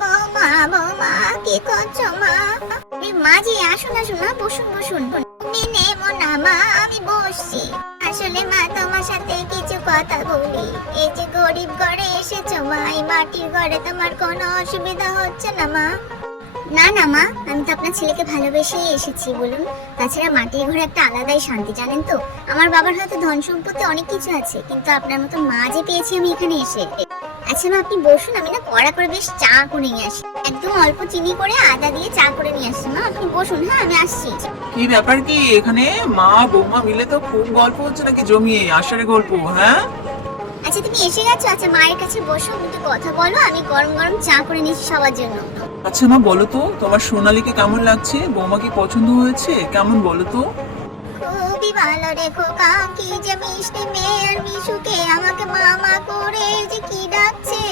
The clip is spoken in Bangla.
বৌমা বৌমা, কি করছো মা? মাঝি আসুন আসুন মা, বসুন বসুন। তুমি নেমো না মা, আমি বসছি। আসলে মা তোমার সাথে কিছু কথা বলি। এই যে গরিব ঘরে এসেছো মা, এই মাটির ঘরে তোমার কোনো অসুবিধা হচ্ছে না মা? না না মা, আমি তো আপনার ছেলেকে ভালোবেসেই এসেছি বলুন। তাছাড়া মাটির ঘরে একটা আলাদাই শান্তি, জানেন তো। আমার বাবার হয়তো ধন সম্পত্তি অনেক কিছু আছে, কিন্তু আপনার মতো মা যে পেয়েছি আমি এখানে এসে। আচ্ছা মা, আপনি বসুন, আমি না কড়া করে বেশ চা করে নিয়ে আসি। একদম অল্প চিনি করে আদা দিয়ে চা করে নিয়ে আসছি। মা আপনি বসুন, হ্যাঁ আমি আসছি। কি ব্যাপার কি এখানে? মা বৌমা মিলে তো খুব গল্প হচ্ছে নাকি জমিয়ে আষাঢ়ে গল্প, হ্যাঁ? আচ্ছা তুমি এসে গেছো, আচ্ছা মায়ের কাছে বসো, একটু কথা বলো, আমি গরম গরম চা করে নিয়েছি সবার জন্য। আচ্ছা মা, বলো তো তোমার সোনালীকে কেমন লাগছে? বৌমা কি পছন্দ হয়েছে? কেমন বলো তো? খুবই ভালো রে খোকা, কি যে মিষ্টি মেয়ে, আর মিশুকে আমাকে মামা করে যে কি ডাকছে।